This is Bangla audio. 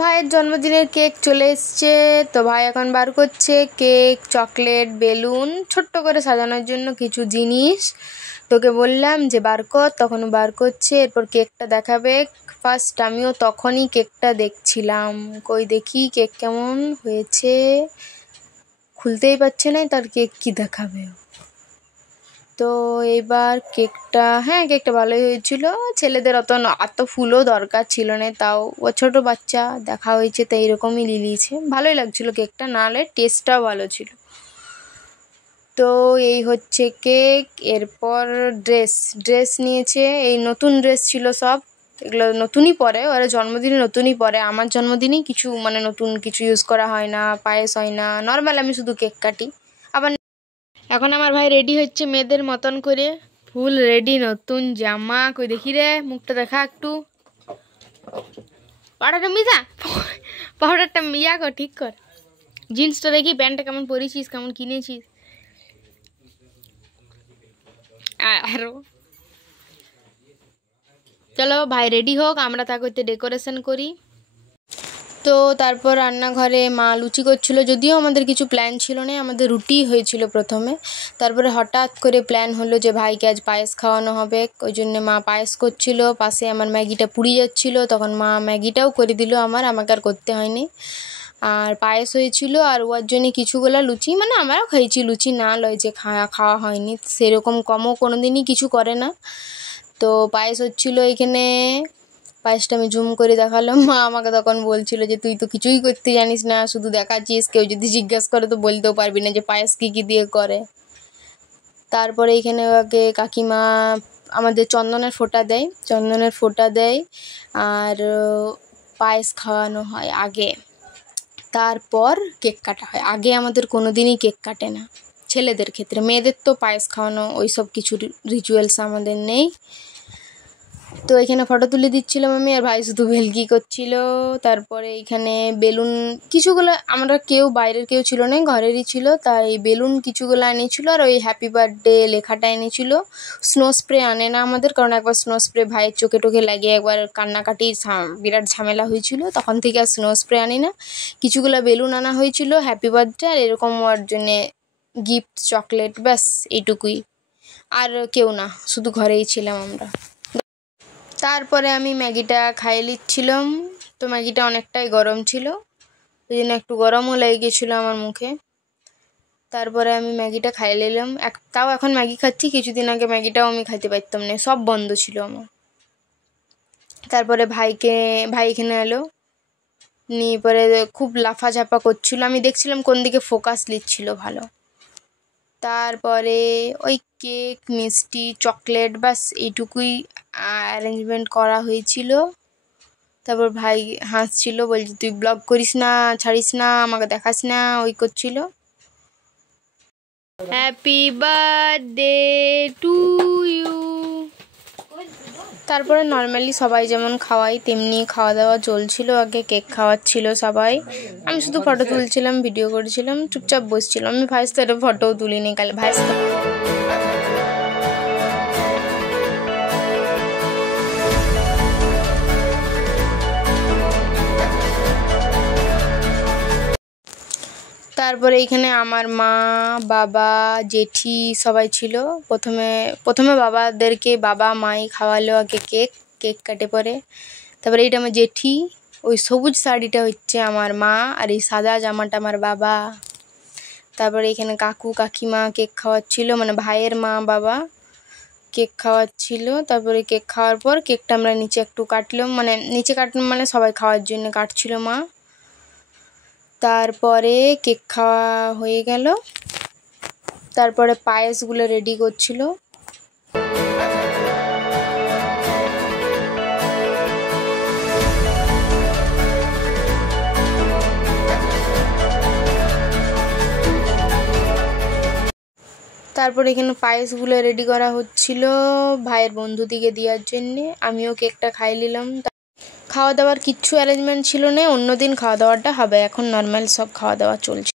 ভাইয়ের জন্মদিনের কেক চলে এসছে। তো ভাই এখন বার করছে কেক, চকলেট, বেলুন, ছোট্ট করে সাজানোর জন্য কিছু জিনিস। তোকে বললাম যে বার কর, তখনও বার করছে। এরপর কেকটা দেখাবে। ফার্স্ট আমিও তখনই কেকটা দেখছিলাম, কই দেখি কেক কেমন হয়েছে। খুলতেই পারছে না, তার কেক কি দেখাবে। তো এবার কেকটা ভালোই হয়েছিল। ছেলেদের অত ফুলও দরকার ছিল না, তাও ও ছোটো বাচ্চা, দেখা হয়েছে তাই এরকমই লিলিয়েছে। ভালোই লাগছিল কেকটা, নাহলে টেস্টটাও ভালো ছিল। তো এই হচ্ছে কেক। এরপর ড্রেস নিয়েছে। এই নতুন ড্রেস ছিল সব, এগুলো নতুনই পরে, ওরা জন্মদিনে নতুনই পরে। আমার জন্মদিনেই কিছু নতুন কিছু ইউজ করা হয় না, পায়েস হয় না, নর্মাল আমি শুধু কেক কাটি। আবার এখন আমার ভাই রেডি হচ্ছে মেয়েদের মতন করে, ফুল রেডি, নতুন জামা। কই দেখি রে, মুখটা দেখা একটু। পাউডারটা মিয়া কর, ঠিক কর। জিন্সটা দেখি, প্যান্টটা কেমন পরেছিস, কেমন কিনেছিস। আরো চলো ভাই রেডি হোক, আমরা তা করতে ডেকোরেশন করি। তো তারপর রান্নাঘরে মা লুচি করছিল। যদিও আমাদের কিছু প্ল্যান ছিল না, আমাদের রুটি হয়েছিল প্রথমে। তারপরে হঠাৎ করে প্ল্যান হলো যে ভাইকে আজ পায়েস খাওয়ানো হবে, ওই জন্য মা পায়েস করছিল। পাশে আমার ম্যাগিটা পুড়ে যাচ্ছিল, তখন মা ম্যাগিটাও করে দিল, আমাকে আর করতে হয়নি। আর পায়েস হয়েছিল, আর ওর জন্য কিছুগুলা লুচি, আমরাও খাইছি, লুচি না লয় যে খাওয়া হয়নি, সেরকম কমও কোনো দিনই কিছু করে না। তো পায়েস হচ্ছিলো এখানে। পায়েসটা আমি জুম করে দেখালাম। মা আমাকে তখন বলছিল যে তুই তো কিছুই করতে জানিস না, শুধু দেখাচ্ছিস, কেউ যদি জিজ্ঞেস করে তো বলতেও পারবি না যে পায়েস কী দিয়ে করে। তারপরে এখানে ওকে কাকিমা আমাদের চন্দনের ফোঁটা দেয় আর পায়েস খাওয়ানো হয় আগে, তারপর কেক কাটা হয়। আগে আমাদের কোনো দিনই কেক কাটে না ছেলেদের ক্ষেত্রে। মেয়েদের তো পায়েস খাওয়ানো ওই সব কিছু রিচুয়ালস আমাদের নেই। তো এখানে ফটো তুলে দিচ্ছিলাম আমি, আর ভাই শুধু ভেলকি করছিল। তারপরে এখানে বেলুন কিছুগুলো, আমরা বাইরের কেউ ছিল না, ঘরেরই ছিল, তাই বেলুন কিছুগুলো এনেছিল, আর ওই হ্যাপি বার্থডে লেখাটা এনেছিল। স্নো স্প্রে আনে না আমাদের, কারণ একবার স্নো স্প্রে ভাইয়ের চোখে টোকে লাগিয়ে একবার কান্নাকাটি বিরাট ঝামেলা হয়েছিল, তখন থেকে আর স্নো স্প্রে আনি না। কিছুগুলো বেলুন আনা হয়েছিল হ্যাপি বার্থডে, আর এরকম ওর জন্যে গিফট, চকলেট, ব্যাস এইটুকুই। আর কেউ না, শুধু ঘরেই ছিলাম আমরা। তারপরে আমি ম্যাগিটা খাইয়ে নিচ্ছিলাম। তো ম্যাগিটা অনেকটাই গরম ছিল, ওই জন্য একটু গরমও লেগে গেছিলো আমার মুখে। তারপরে আমি ম্যাগিটা খাইয়ে নিলাম। তাও এখন ম্যাগি খাচ্ছি, কিছুদিন আগে ম্যাগিটাও আমি খাইতে পারতাম না, সব বন্ধ ছিল আমার। তারপরে ভাই এখানে এলো, নিয়ে পরে খুব লাফাঝাপা করছিল, আমি দেখছিলাম কোন দিকে ফোকাস নিচ্ছিল ভালো। তারপরে ওই কেক, মিষ্টি, চকলেট, বাস এইটুকুই অ্যারেঞ্জমেন্ট করা হয়েছিল। তারপর ভাই হাসছিল, বলছে তুই ব্লগ করিস না, ছাড়িস না, আমাকে দেখাস না, ওই করছিল। Happy birthday to you. তারপরে নর্মালি সবাই যেমন খাওয়াই তেমনি খাওয়া দাওয়া চলছিল। আগে কেক খাওয়াচ্ছিল সবাই, আমি শুধু ফটো তুলছিলাম, ভিডিও করেছিলাম, চুপচাপ বসছিলাম। আমি ভাইয়ের সাথে ফটোও তুলিনি কাল। তারপরে এইখানে আমার মা, বাবা, জেঠি সবাই ছিল। প্রথমে বাবা মাই খাওয়ালো আগে কেক কাটে পরে। তারপরে এইটা আমার জেঠি, ওই সবুজ শাড়িটা হচ্ছে আমার মা, আর এই সাদা জামাটা আমার বাবা। তারপরে এখানে কাকু কাকিমা কেক খাওয়াচ্ছিল, ভাইয়ের মা বাবা কেক খাওয়াচ্ছিল। তারপরে কেক খাওয়ার পর কেকটা আমরা নিচে একটু কাটলাম, সবাই খাওয়ার জন্য কাটছিল মা। তারপরে কেক খাওয়া হয়ে গেল, তারপরে পায়েসগুলো রেডি করছিল। তারপরে এখানে পায়েসগুলো রেডি করা হচ্ছিল ভাইয়ের বন্ধুদিকে দেওয়ার জন্যে। আমিও কেকটা খাই নিলাম। খাওয়া দাওয়ার কিচ্ছু অ্যারেঞ্জমেন্ট ছিল না, অন্যদিন খাওয়া দাওয়াটা হবে, এখন নর্মাল সব খাওয়া দাওয়া চলছে।